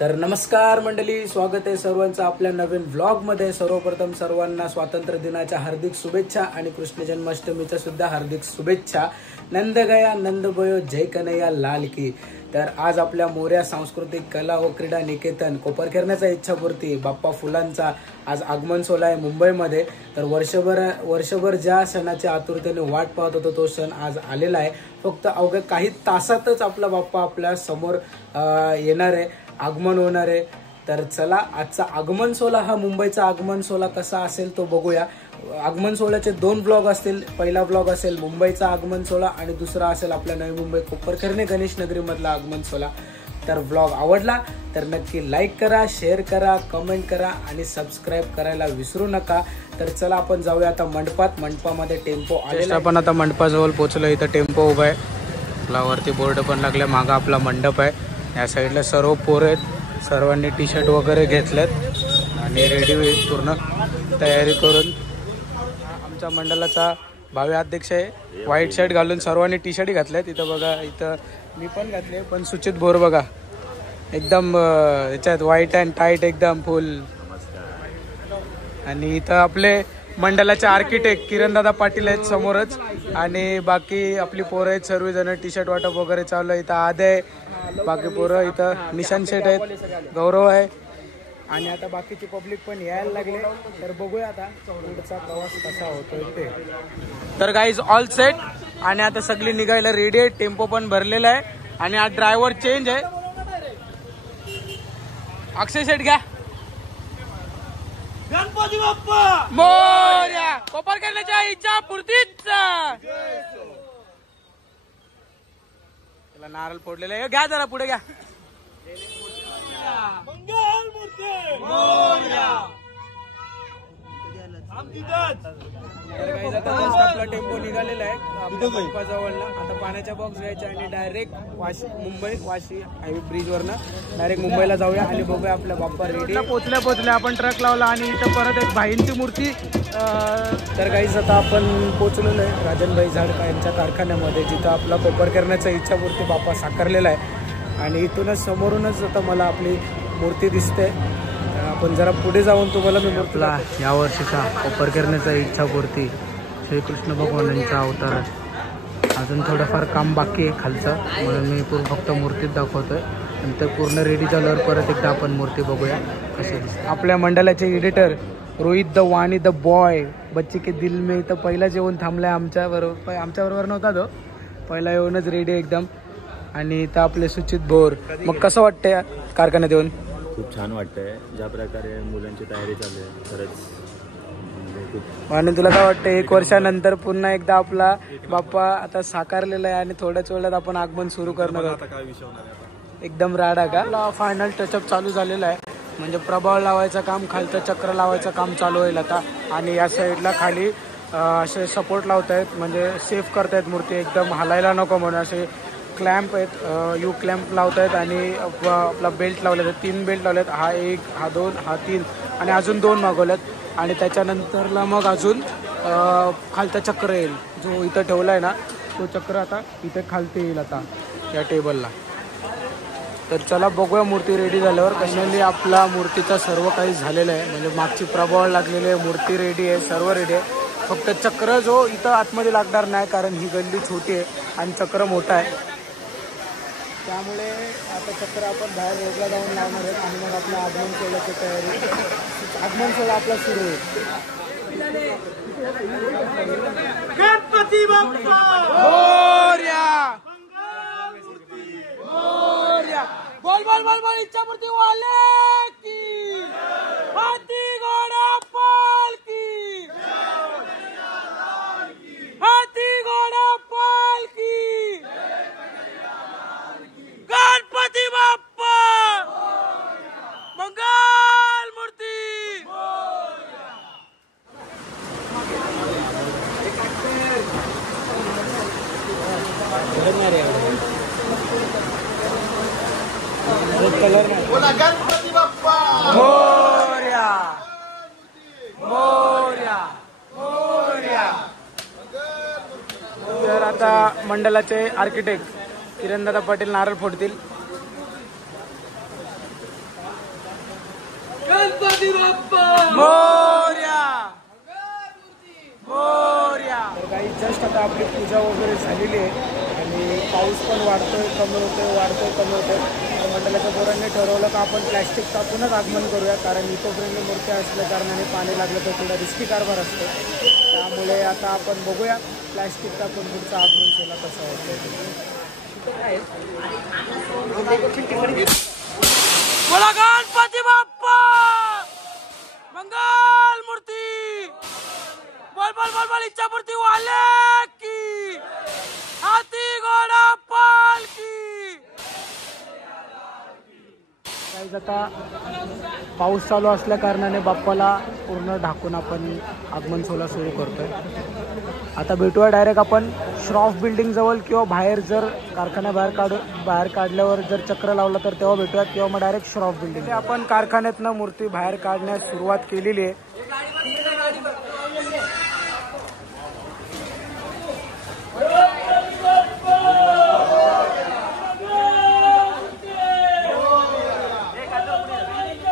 तर नमस्कार मंडळी, स्वागत आहे सर्वांचं आपल्या नवीन व्लॉगमध्ये। सर्वप्रथम सर्वांना स्वातंत्र्य दिनाच्या हार्दिक शुभेच्छा आणि कृष्ण जन्माष्टमीच्या सुद्धा हार्दिक शुभेच्छा। नंद गया नंद भयो जय कन्हैया लाल की। तर आज आपल्या मोर्या सांस्कृतिक कला व क्रीडा निकेतन कोपरखेरण्याचा इच्छापूर्ती बाप्पा फुलांचा आज आगमन सोहळा आहे मुंबईमध्ये। तर वर्षभर ज्या सणाची आतुरतेने वाट पाहत होतो तो सण आज आलेला आहे। फक्त अवघ्या काही तासातच आपला बाप्पा आपल्या समोर येणार आहे, आगमन होणार आहे। तर चला आजचा आगमन सोहळा हा मुंबईचा आगमन सोहळा कसा असेल तो बघूया। आगमन सोहळ्याचे 2 ब्लॉग असतील। पहिला ब्लॉग असेल मुंबईचा आगमन सोहळा आणि दुसरा असेल आपल्या नवी मुंबई कोपरखेरणे गणेश नगरी मधला आगमन सोहळा। तर ब्लॉग आवडला तर नक्की लाईक करा, शेअर करा, कमेंट करा आणि सबस्क्राईब करायला विसरू नका। तर चला आपण जाऊया आता मंडपात। मंडपामध्ये टेम्पो आलेला, आपण आता मंडपाजवळ पोहोचलो। इथं टेम्पो उभा आहे, फ्लावरती बोर्ड पण लागले, मागं आपला मंडप आहे। या साईडला सर्व पोरं आहेत, सर्वांनी टी शर्ट वगैरे घेतलेत आणि रेडी पूर्ण तयारी करून। आमच्या मंडळाचा भावी अध्यक्ष आहे, व्हाईट शर्ट घालून सर्वांनी टी शर्ट घातलेत। इथं बघा, इथं मी पण घातले, पण सुचित भोर बघा एकदम याच्यात व्हाईट अँड टाईट एकदम फुल। आणि इथं आपले मंडळाचे आर्किटेक्ट किरणदादा पाटील आहेत समोरच, आणि बाकी आपली पोरं आहेत सर्वजण। टी शर्ट वाटप वगैरे चालू आहे। इथं आदय, बाकी पोरं, इथं निशांत शेठ आहेत, गौरव आहे आणि आता बाकीची पब्लिक पण यायला लागले। तर बघूया आता पुढचा प्रवास कसा होतोय ते। तर गाईज ऑल सेट आणि आता सगळी निघायला रेडी आहे। टेम्पो पण भरलेला आहे आणि आज ड्रायव्हर चेंज आहे। अक्षय शेठ घ्या। गणपती बाप्पा मोरया, कोपरखेरण्याच्या इच्छापूर्तीच। त्याला नारळ फोडलेला आहे, घ्या जरा पुढे घ्या। मंगल मूर्ती मोरया आपला टेम्पो निघालेला आहे जवळला। आता पाण्याच्या बॉक्स घ्यायचा आणि direct Mumbai Vashi highway bridge वरनं डायरेक्ट मुंबईला जाऊया आणि बघूया आपल्या बाप्पा रेडी। पोचल्या आपण ट्रक लावला आणि इथं परत एक भाईंची मूर्ती। तर गाईज आता आपण पोचलेलो आहे राजनभाई झाडका यांच्या कारखान्यामध्ये, जिथं आपला कोपरखेरण्याचा इच्छापूर्ती बाप्पा साकारलेला आहे। आणि इथूनच समोरूनच आता मला आपली मूर्ती दिसते। आपण जरा पुढे जाऊन तुम्हाला मी मूर्तीला या वर्षीचा कोपरखेरण्याचा इच्छापूर्ती श्रीकृष्ण भगवानांचा अवतार आहे। अजून थोडंफार काम बाकी आहे खालचं, म्हणून मी फक्त मूर्तीत दाखवतोय। नंतर पूर्ण रेडी झाल्यावर परत एकदा आपण मूर्ती बघूया कशी दिसते। आपल्या मंडळाचे एडिटर रोहित द वाणी द बॉय बच्चे के दिल में इथं पहिलाच येऊन थांबलाय आमच्याबरोबर नव्हता तो, पहिला येऊनच रेडी एकदम। आणि इथं आपले सुचित भोर। मग कसं वाटतंय कारखान्यात येऊन? खूप छान वाटतंय, ज्या प्रकारे मुलांची तयारी चालू आहे खरंच। आणि तुला काय वाटतं, 1 वर्षानंतर पुन्हा एकदा आपला बाप्पा आता साकारलेला आहे आणि थोड्याच वेळात आपण आगमन सुरू करणार आहोत। एकदम राडा का फायनल टचअप चालू झालेला आहे, म्हणजे प्रभाव लावायचं काम, खालचं चक्र लावायचं काम चालू होईल आता। आणि या साईडला खाली असे सपोर्ट लावतायत, म्हणजे सेफ करतायत मूर्ती, एकदम हलायला नको म्हणून असे क्लॅम्प आहेत, यू क्लॅम्प लावतायत आणि आपला बेल्ट लावलेत, 3 बेल्ट लावलेत, हा 1, हा 2, हा 3 आणि अजून 2 मागवलेत। आणि त्याच्यानंतरला मग अजून खालचा चक्र येईल, जो इथं ठेवला आहे ना तो चक्र आता इथे खालती येईल आता या टेबलला। तर चला बघूया मूर्ती रेडी झाल्यावर कशाने। आपला मूर्तीचा सर्व काही झालेलं आहे, म्हणजे मागची प्रभाव लागलेली आहे, मूर्ती रेडी आहे, सर्व रेडी आहे। फक्त चक्र जो इथं आतमध्ये लागणार नाही, कारण ही गल्ली छोटी आहे आणि चक्र मोठा आहे, त्यामुळे आता चक्र आपण बाहेर रोडला जाऊन लावणार आहेत आणि मग आपल्या आगमन सोहळ्याची तयारी, आगमन सोहळा आपला सुरू होईल। गणपती बाप्पा मोरया, मोरया, बोल बोल बोल बोल, इच्छापूर्ती वाले की, हाती घोडा पालकी, हाती घोडा पालकी, गणपती बाप्पा मंगल मूर्ती। बोला गणपती बाप्पा मोरया, मोरया, मोरया। तर आता मंडळाचे आर्किटेक्ट किरणदादा पाटील नारळ फोडतील। गणपती बाप्पा मोरया मोरया. तर काही जस्ट आता आपली पूजा वगैरे झालेली आहे आणि पाऊस पण वाढतोय कमी होतोय वाढतोय कमी होतोय. तर मंडळाच्या पोरांनी ठरवलं का आपण प्लॅस्टिक टाकूनच आगमन करूया, कारण इको फ्रेंडली मूर्त्या असल्या कारणाने पाणी लागलं तर थोडा रिस्की कारभार असतो. त्यामुळे आता आपण बघूया प्लॅस्टिक टाकून पुढचं आगमन सोहळा कसा होतो. बोला गणपती बाप्पा मंगल मूर्ती बोल बोल बोल बोल इच्छापूर्ती वाले की हाती घोडा पालकी. काही आता पाऊस चालू असल्या कारणाने बाप्पाला पूर्ण ढाकून आपण आगमन सोहळा सुरू करतोय. आता भेटूया डायरेक्ट आपण श्रॉफ बिल्डिंग जवळ किंवा बाहेर, जर कारखान्याबाहेर काढल्यावर जर चक्र लावलं तर तेव्हा भेटूया, किंवा मग डायरेक्ट श्रॉफ बिल्डिंग. आपण कारखान्यातनं मूर्ती बाहेर काढण्यास सुरुवात केलेली आहे.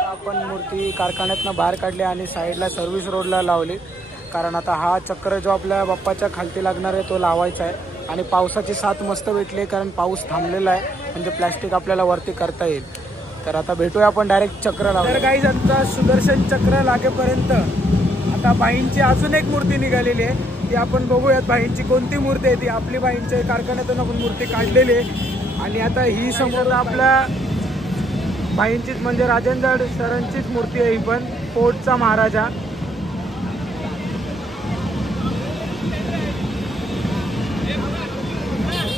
आपण मूर्ती कारखान्यातनं बाहेर काढली आणि साईडला सर्व्हिस रोडला लावली, कारण आता हा चक्र जो आपल्या बाप्पाच्या खालती लागणार आहे तो लावायचा आहे. आणि पावसाची साथ मस्त भेटली कारण पाऊस थांबलेला आहे, म्हणजे प्लॅस्टिक आपल्याला वरती करता येईल. तर आता भेटूया आपण डायरेक्ट चक्र लावू. तर काही आता सुदर्शन चक्र लागेपर्यंत आता बाईंची अजून एक मूर्ती निघालेली आहे, ती आपण बघूयात बाईंची कोणती मूर्ती आहे. ती आपली बाईंच्या कारखान्यातून आपण मूर्ती काढलेली आहे आणि आता ही समोर आपल्या बाईंचीच म्हणजे राजेंद्र सरांचीच मूर्ती आहे. ही पण फोर्टचा महाराजा.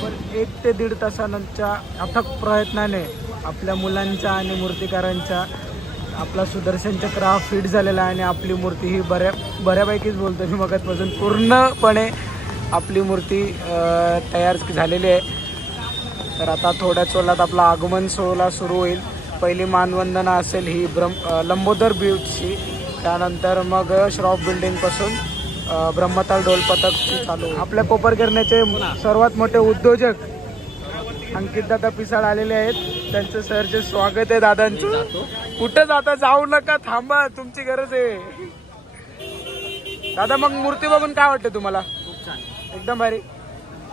पण 1 ते 1.5 तासानंतरच्या अथक प्रयत्नाने आपल्या मुलांच्या आणि मूर्तिकारांच्या आपला सुदर्शन चक्र हा फिट झालेला आहे आणि आपली मूर्ती ही बऱ्यापैकीच बोलतो मी मगाचपासून पूर्णपणे आपली मूर्ती तयार झालेली आहे. तर आता थोड्याच वेळात आपला आगमन सोहळा सुरू होईल. पहिली मानवंदना असेल ही लंबोदर बीचची, त्यानंतर मग श्रॉफ बिल्डिंगपासून ब्रह्मताल ढोल पथक चालू. आपल्या कोपरगिरण्याचे सर्वात मोठे उद्योजक अंकित दादा पिसाळ आलेले आहेत. त्यांचं सरचे स्वागत आहे दादांचं. कुठं जाता, जाऊ नका, थांबा, तुमची गरज आहे. दादा मग मूर्ती बघून काय वाटतं तुम्हाला? खूप छान, एकदम भारी.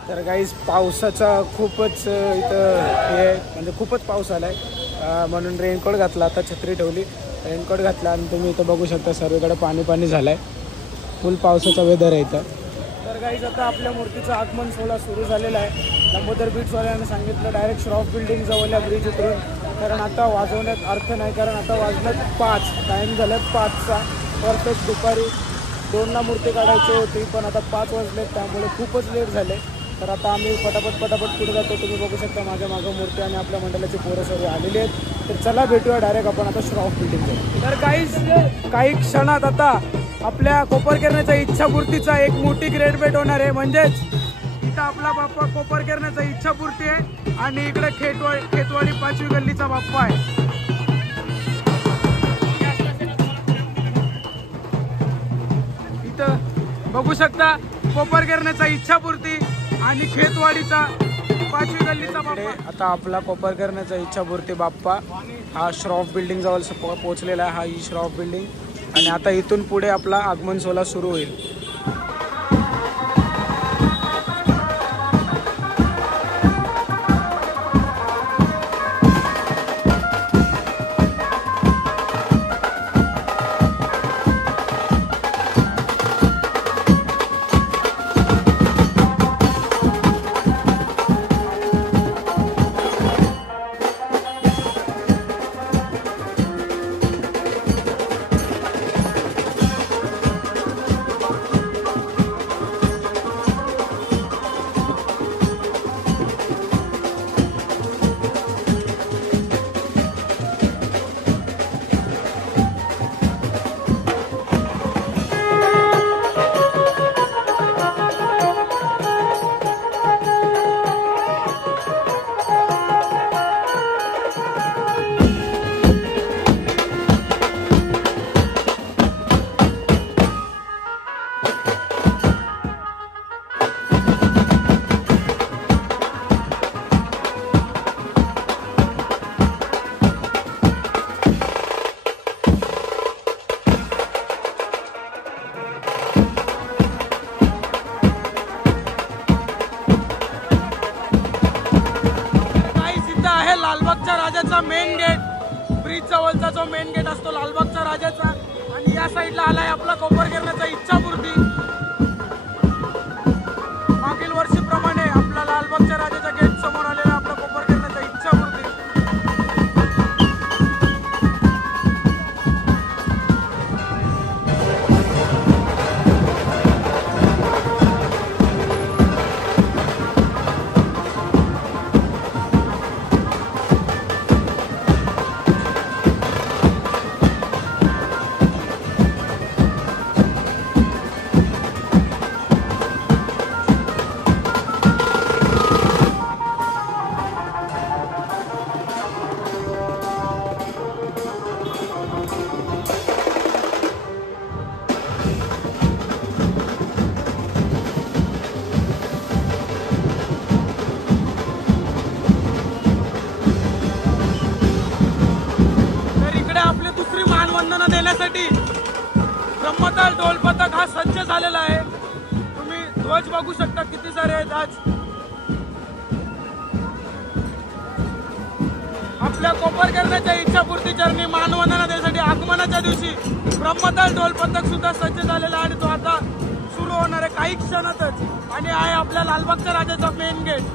तर गाईस पावसाचा खूपच इथं हे आहे, म्हणजे खूपच पाऊस आलाय, म्हणून रेनकोट घातला. आता छत्री ठेवली, रेनकोट घातला आणि तुम्ही इथं बघू शकता सर्वीकडे पाणी पाणी झालंय. फुल पावसाचा वेदर आहे इथं. तर गाईज आता आपल्या मूर्तीचं आगमन सोहळा सुरू झालेला आहे. लंबोदर बीचवाल्याने सांगितलं डायरेक्ट श्रॉफ बिल्डिंग जवळ ब्रिज उतरून, कारण आता वाजवण्यात अर्थ नाही, कारण आता वाजण्यात 5 टाईम झाल्यात 5चा. परफेक्ट दुपारी 2ला मूर्ती काढायची होती, पण आता 5 वाजलेत, त्यामुळे खूपच लेट झाले. तर आता आम्ही पटापट पुढे जातो. तुम्ही बघू शकता माझ्या मागं मूर्ती आणि आपल्या मंडळाची पोरं सर्व आलेली आहेत. तर चला भेटूया डायरेक्ट आपण आता श्रॉफ बिल्डिंग. तर काही क्षणात आता आपल्या कोपरगिरण्याच्या इच्छापूर्तीचा एक मोठी ग्रेट भेट होणार आहे. म्हणजेच इथं आपला बाप्पा कोपरगिरण्याचा इच्छापूर्ती आहे आणि इकडे खेतवाडी 5वी गल्लीचा बाप्पा आहे. इथं बघू शकता कोपरगिरण्याचा इच्छापूर्ती आणि खेतवाडीचा 5वी गल्लीचा बाप्पा. आता आपला कोपरगिरण्याचा इच्छापूर्ती बाप्पा हा श्रॉफ बिल्डिंग जवळ पोहोचलेला आहे. हा ही श्रॉफ बिल्डिंग, आणि आता इथून पुढे आपला आगमन सोहळा सुरू होईल. ब्रिज जवळचा जो मेन गेट असतो लालबागचा राजाचा, आणि या साईडला आलाय आपला कोपरखेरण्याचा इच्छापूर्ती. मागील वर्षीप्रमाणे आपला लालबागच्या राजाच्या गेट समोर आलेला आपला कोपरखेरण्याचा इच्छापूर्ती. देण्यासाठी ब्रह्मताल ढोल पथक हा सज्ज झालेला आहे. तुम्ही ध्वज बघू शकता किती सारे आहेत. आज आपल्या कोपरखेरण्याच्या इच्छापूर्ती चरणी मानवंदना देण्यासाठी आगमनाच्या दिवशी ब्रह्मताल ढोल पथक सुद्धा सज्ज झालेला आहे आणि तो आता सुरू होणार आहे काही क्षणातच. आणि आहे आपल्या लालबागच्या राजाचा मेन गेट.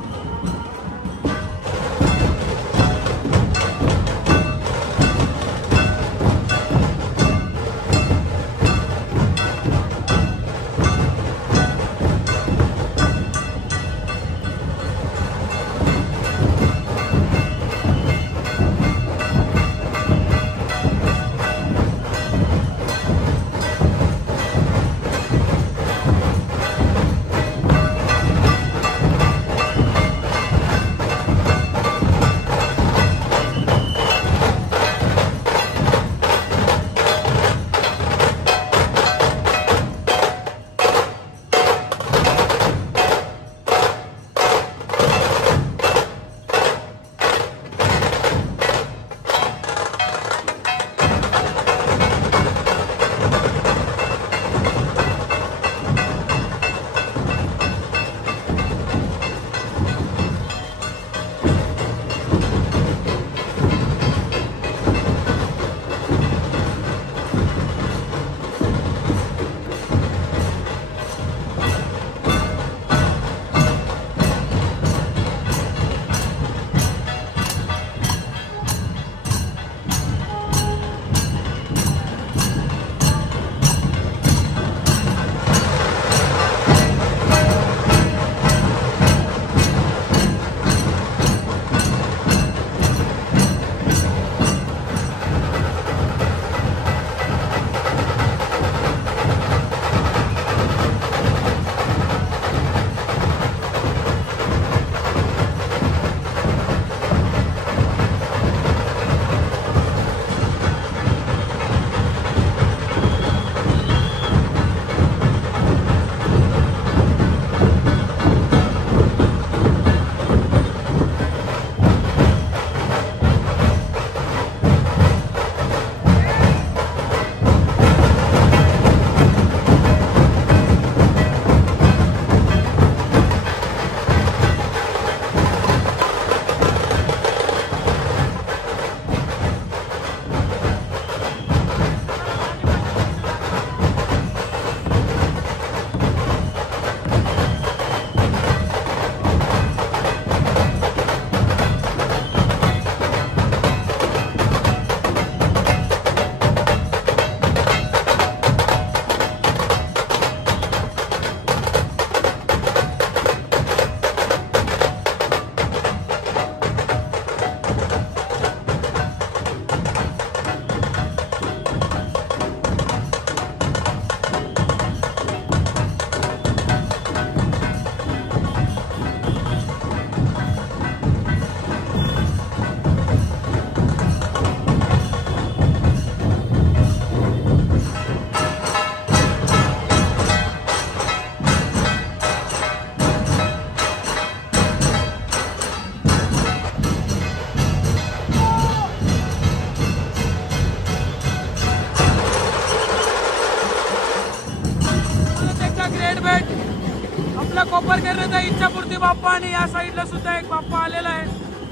कोपरखेरण्याचा इच्छापूर्ती बाप्पा आणि या साईडला सुद्धा एक बाप्पा आलेला आहे.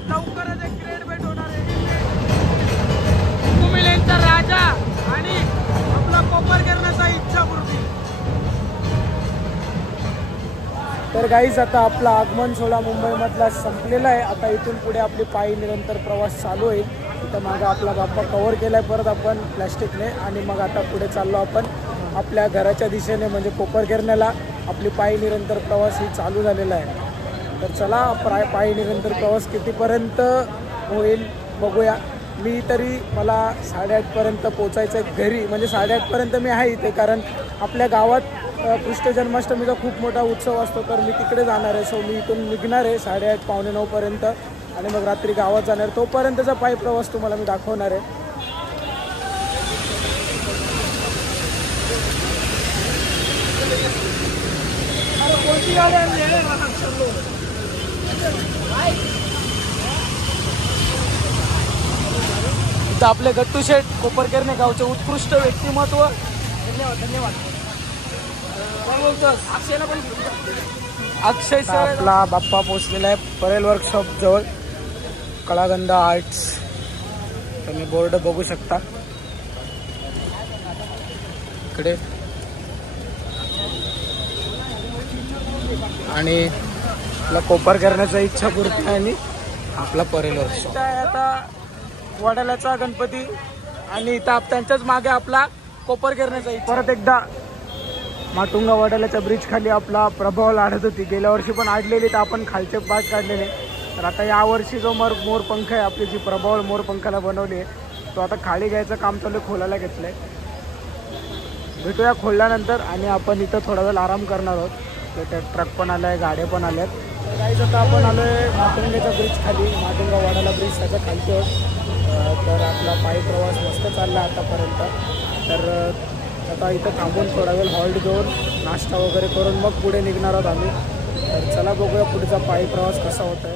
लवकरच एक ग्रेट भेट होणार आहे. तर गाईज आता आपला आगमन सोहळा मुंबईमधला संपलेला आहे. आता इथून पुढे आपली पायी निरंतर प्रवास चालू होईल. इथं मागं आपला बाप्पा कव्हर केला आहे परत आपण प्लॅस्टिकने आणि मग आता पुढे चाललो आपण आपल्या घराच्या दिशेने म्हणजे कोपरखेरणेला. आपली पायी निरंतर प्रवास ही चालू झालेला आहे. तर चला पायी निरंतर प्रवास कितीपर्यंत होईल बघूया. मी तरी मला 8:30पर्यंत पोचायचं आहे घरी, म्हणजे 8:30पर्यंत मी आहे इथे, कारण आपल्या गावात कृष्ण जन्माष्टमीचा खूप मोठा उत्सव असतो. तर मी तिकडे जाणार आहे. सो मी इथून निघणार आहे 8:30 पावणे 9पर्यंत आणि मग रात्री गावात जाणार. तोपर्यंतचा पायी प्रवास तुम्हाला मी दाखवणार आहे. इथं आपले गट्टू शेठ कोपरखेरणे गावचे उत्कृष्ट व्यक्तिमत्व. धन्यवाद धन्यवाद. अक्षय सर आपला बाप्पा पोचलेला आहे परेल वर्कशॉप जवळ, कलागंध आर्ट्स. तुम्ही बोर्ड बघू शकता इकडे. आणि आपला कोपर करण्याचा इच्छापूर्ती आणि आपला परेल वर्कशॉप आहे. आता वडाल्याचा गणपती आणि इथं त्यांच्याच मागे आपला कोपर करण्याचा. परत एकदा माटुंगा वडाल्याच्या ब्रिज खाली आपला प्रभाव लाढत होती. गेल्या वर्षी पण आडलेली, तर आपण खालचे पाठ काढलेले. तर आता यावर्षी जो मोरपंख आहे आपली जी प्रभावळ मोरपंखाला बनवली आहे, तो आता खाली घ्यायचं काम चालू खोलायला घेतलंय. भेटूया खोलल्यानंतर आणि आपण इथं थोडा वेळ आराम करणार आहोत. तर ट्रक पण आला आहे, गाड्या पण आल्या आहेत. काहीच आता आपण आलो आहे माटुंग्याच्या ब्रिज खाली, माटुंगा वाडाला ब्रिज त्याच्या खालची आहोत. तर आपला पायी प्रवास मस्त चालला आतापर्यंत. तर आता इथं थांबून थोडा वेळ हॉल्ट घेऊन नाश्ता वगैरे करून मग पुढे निघणार आहोत आम्ही. तर चला बघूया पुढचा पायी प्रवास कसा होत आहे.